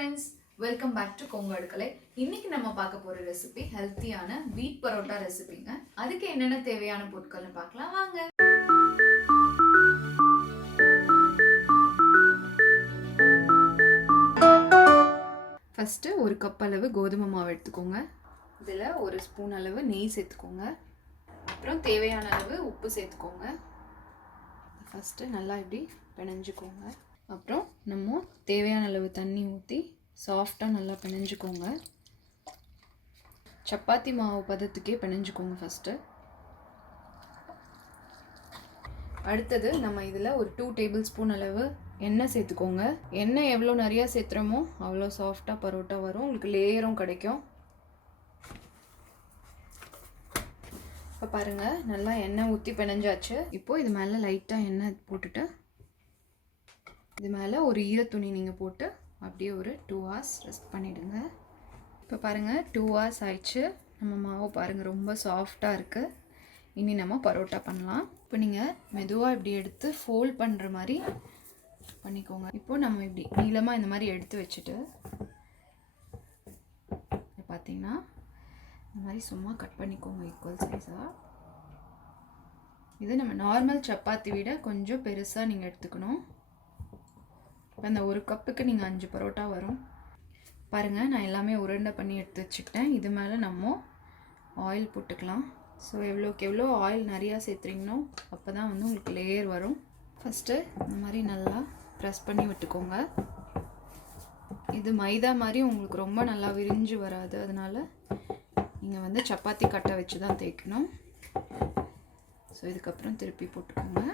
friends, welcome back to Kongu Adukkalai. இன்னைக்கு நம்ம பார்க்க போற ரெசிபி ஹெல்த்தியான வீட் பரோட்டா ரெசிபிங்க. அதுக்கு என்னென்ன தேவையான பொருட்கள்னு பார்க்கலாம் வாங்க. ஃபர்ஸ்ட் ஒரு கப் அளவு கோதுமை மாவு எடுத்துக்கோங்க. இதில் ஒரு ஸ்பூன் அளவு நெய் சேர்த்துக்கோங்க. அப்புறம் தேவையான அளவு உப்பு சேர்த்துக்கோங்க. ஃபஸ்ட்டு நல்லா இப்படி பிணைஞ்சுக்கோங்க. அப்புறம் நம்ம தேவையான அளவு தண்ணி ஊற்றி சாஃப்டாக நல்லா பிணைஞ்சுக்கோங்க. சப்பாத்தி மாவு பதத்துக்கே பிணைஞ்சுக்கோங்க ஃபஸ்ட்டு. அடுத்தது நம்ம இதில் ஒரு 2 டேபிள் ஸ்பூன் அளவு எண்ணெய் சேர்த்துக்கோங்க. எண்ணெய் எவ்வளோ நிறையா சேர்த்துறோமோ அவ்வளோ சாஃப்டாக பரோட்டா வரும், உங்களுக்கு லேயரும் கிடைக்கும். இப்போ பாருங்கள், நல்லா எண்ணெய் ஊற்றி பிணைஞ்சாச்சு. இப்போது இது மேலே லைட்டாக எண்ணெய் போட்டுட்டு இது மேலே ஒரு ஈரத்துணி நீங்கள் போட்டு அப்படியே ஒரு 2 hours ரெஸ்ட் பண்ணிவிடுங்க. இப்போ பாருங்கள் 2 hours ஆயிடுச்சு. நம்ம மாவு பாருங்கள் ரொம்ப சாஃப்டாக இருக்குது. இனி நம்ம பரோட்டா பண்ணலாம். இப்போ நீங்கள் மெதுவாக இப்படி எடுத்து ஃபோல்ட் பண்ணுற மாதிரி பண்ணிக்கோங்க. இப்போது நம்ம இப்படி நீளமாக இந்த மாதிரி எடுத்து வச்சுட்டு பார்த்தீங்கன்னா இந்த மாதிரி சும்மா கட் பண்ணிக்கோங்க ஈக்குவல் சைஸாக. இது நம்ம நார்மல் சப்பாத்தி விட கொஞ்சம் பெருசாக நீங்கள் எடுத்துக்கணும். இப்போ அந்த ஒரு கப்புக்கு நீங்கள் 5 பரோட்டா வரும். பாருங்கள், நான் எல்லாமே உருண்டை பண்ணி எடுத்து வச்சுக்கிட்டேன். இது மேலே நம்ம ஆயில் போட்டுக்கலாம். ஸோ எவ்வளோக்கு எவ்வளோ ஆயில் நிறையா சேர்த்துறீங்களோ அப்போ தான் வந்து உங்களுக்கு லேயர் வரும். ஃபஸ்ட்டு இந்த மாதிரி நல்லா ப்ரெஸ் பண்ணி விட்டுக்கோங்க. இது மைதா மாதிரி உங்களுக்கு ரொம்ப நல்லா விரிஞ்சு வராது, அதனால் நீங்கள் வந்து சப்பாத்தி கட்டை வச்சு தான் தேய்க்கணும். ஸோ இதுக்கப்புறம் திருப்பி போட்டுக்கோங்க.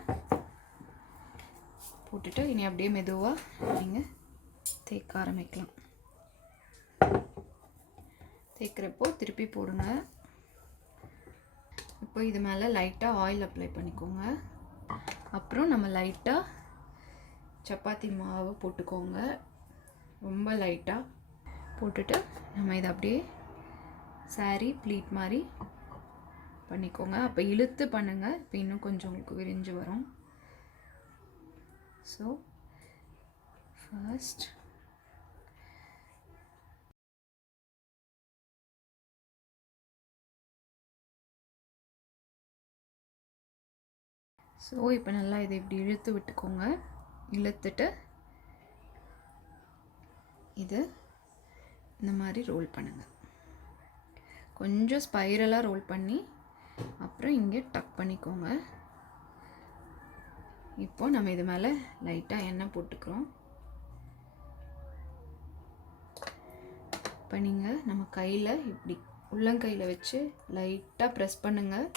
போட்டுட்டு இனி அப்படியே மெதுவாக நீங்கள் தேய்க்க ஆரம்பிக்கலாம். தேய்க்கிறப்போ திருப்பி போடுங்க. இப்போ இது மேலே லைட்டாக ஆயில் அப்ளை பண்ணிக்கோங்க. அப்புறம் நம்ம லைட்டாக சப்பாத்தி மாவு போட்டுக்கோங்க, ரொம்ப லைட்டாக போட்டுட்டு நம்ம இதை அப்படியே சாரீ ப்ளீட் மாதிரி பண்ணிக்கோங்க. அப்போ இழுத்து பண்ணுங்கள், இப்போ இன்னும் கொஞ்சம் உங்களுக்கு விரிஞ்சு வரும். ஸோ ஃபர்ஸ்ட் இப்போ நல்லா இதை இப்படி இழுத்து விட்டுக்கோங்க. இழுத்துட்டு இது இந்த மாதிரி ரோல் பண்ணுங்கள். கொஞ்சம் ஸ்பைரலாக ரோல் பண்ணி அப்புறம் இங்கே டக் பண்ணிக்கோங்க. இப்போ நம்ம இது மேலே லைட்டாக எண்ணெய் போட்டுக்கிறோம். இப்போ நீங்கள் நம்ம கையில் இப்படி உள்ளங்கையில் வச்சு லைட்டாக ப்ரெஸ் பண்ணுங்கள்.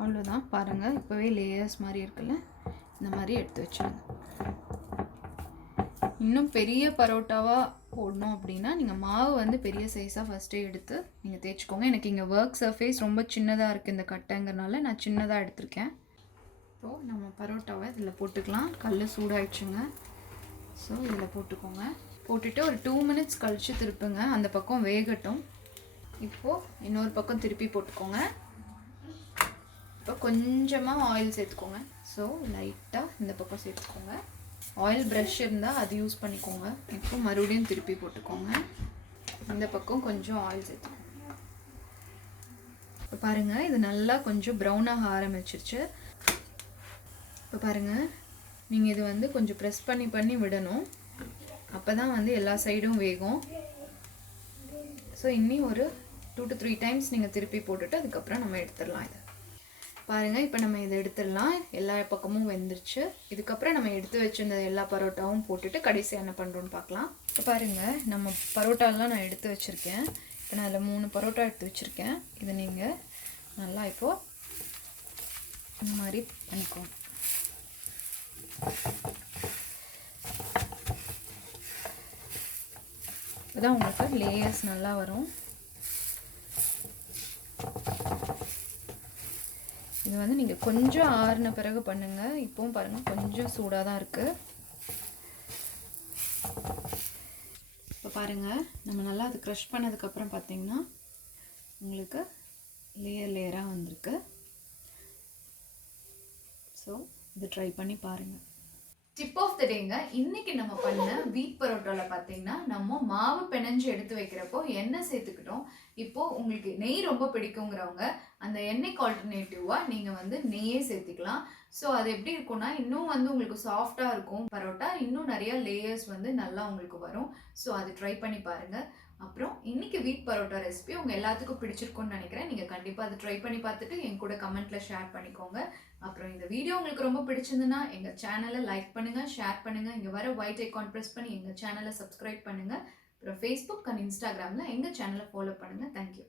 அவ்வளோதான், பாருங்கள் இப்போவே லேயர்ஸ் மாதிரி இருக்குல்ல, இந்த மாதிரி எடுத்து வச்சுருங்க. இன்னும் பெரிய பரோட்டாவாக போடணும் அப்படின்னா நீங்கள் மாவு வந்து பெரிய சைஸாக ஃபஸ்ட்டே எடுத்து நீங்கள் தேய்ச்சிக்கோங்க. எனக்கு இங்கே ஒர்க் சர்ஃபேஸ் ரொம்ப சின்னதாக இருக்குது இந்த கட்டைங்கிறனால நான் சின்னதாக எடுத்திருக்கேன். இப்போது நம்ம பரோட்டாவை இதில் போட்டுக்கலாம். கல் சூடாயிடுச்சுங்க. ஸோ இதில் போட்டுக்கோங்க. போட்டுட்டு ஒரு 2 minutes கழித்து திருப்புங்க, அந்த பக்கம் வேகட்டும். இப்போது இன்னொரு பக்கம் திருப்பி போட்டுக்கோங்க. இப்போ கொஞ்சமாக ஆயில் சேர்த்துக்கோங்க. ஸோ லைட்டாக இந்த பக்கம் சேர்த்துக்கோங்க. ஆயில் ப்ரஷ் இருந்தால் அது யூஸ் பண்ணிக்கோங்க. இப்போ மறுபடியும் திருப்பி போட்டுக்கோங்க. இந்த பக்கம் கொஞ்சம் ஆயில் சேர்த்துக்கோங்க. இப்போ பாருங்கள், இது நல்லா கொஞ்சம் ப்ரௌனாக ஆரம்பிச்சிருச்சு. இப்போ பாருங்கள், நீங்கள் இது வந்து கொஞ்சம் ப்ரெஸ் பண்ணி பண்ணி விடணும், அப்போ தான் வந்து எல்லா சைடும் வேகும். ஸோ இன்னி ஒரு 2 to 3 times நீங்கள் திருப்பி போட்டுட்டு அதுக்கப்புறம் நம்ம எடுத்துடலாம். இதை பாருங்கள், இப்போ நம்ம இதை எடுத்துடலாம். எல்லா பக்கமும் வெந்துருச்சு. இதுக்கப்புறம் நம்ம எடுத்து வச்சுருந்த எல்லா பரோட்டாவும் போட்டுட்டு கடைசியாக என்ன பண்ணுறோன்னு பார்க்கலாம். இப்போ பாருங்கள், நம்ம பரோட்டாலாம் நான் எடுத்து வச்சுருக்கேன். இப்போ நான் அதில் 3 பரோட்டா எடுத்து வச்சுருக்கேன். இதை நீங்கள் நல்லா இப்போது இந்த மாதிரி பண்ணிக்கோங்க. இப்போதான் உங்களுக்கு லேயர்ஸ் நல்லா வரும். இது வந்து நீங்கள் கொஞ்சம் ஆறின பிறகு பண்ணுங்கள். இப்போவும் பாருங்கள் கொஞ்சம் சூடாக தான் இருக்குது. இப்போ பாருங்கள், நம்ம நல்லா அது க்ரஷ் பண்ணதுக்கப்புறம் பார்த்திங்கன்னா உங்களுக்கு லேயர் லேயராக வந்திருக்கு. ஸோ இது ட்ரை பண்ணி பாருங்கள். டிப் ஆஃப் த டேங்க, இன்னைக்கு நம்ம பண்ண வீட் பரோட்டாவில் பார்த்தீங்கன்னா நம்ம மாவு பிணைஞ்சு எடுத்து வைக்கிறப்போ எண்ணெய் சேர்த்துக்கிட்டோம். இப்போது உங்களுக்கு நெய் ரொம்ப பிடிக்குங்கிறவங்க அந்த எண்ணெய்க்கு ஆல்டர்னேட்டிவாக நீங்கள் வந்து நெய்யே சேர்த்துக்கலாம். ஸோ அது எப்படி இருக்கும்னா இன்னும் வந்து உங்களுக்கு சாஃப்டாக இருக்கும் பரோட்டா, இன்னும் நிறையா லேயர்ஸ் வந்து நல்லா உங்களுக்கு வரும். ஸோ அது ட்ரை பண்ணி பாருங்கள். அப்புறம் இன்னைக்கு வீட் பரோட்டா ரெசிபி உங்கள் எல்லாத்துக்கும் பிடிச்சிருக்கும்னு நினைக்கிறேன். நீங்கள் கண்டிப்பாக அதை ட்ரை பண்ணி பார்த்துட்டு என் கூட கமெண்ட்டில் ஷேர் பண்ணிக்கோங்க. அப்புறம் இந்த வீடியோ உங்களுக்கு ரொம்ப பிடிச்சிருந்துன்னா எங்கள் சேனலை லைக் பண்ணுங்கள், ஷேர் பண்ணுங்கள். இங்கே வர ஒயிட் ஐகான் ப்ரெஸ் பண்ணி எங்கள் சேனலை சப்ஸ்கிரைப் பண்ணுங்கள். அப்புறம் ஃபேஸ்புக் அண்ட் இன்ஸ்டாகிராமில் எங்கள் சேனலை ஃபாலோ பண்ணுங்கள். தேங்க்யூ.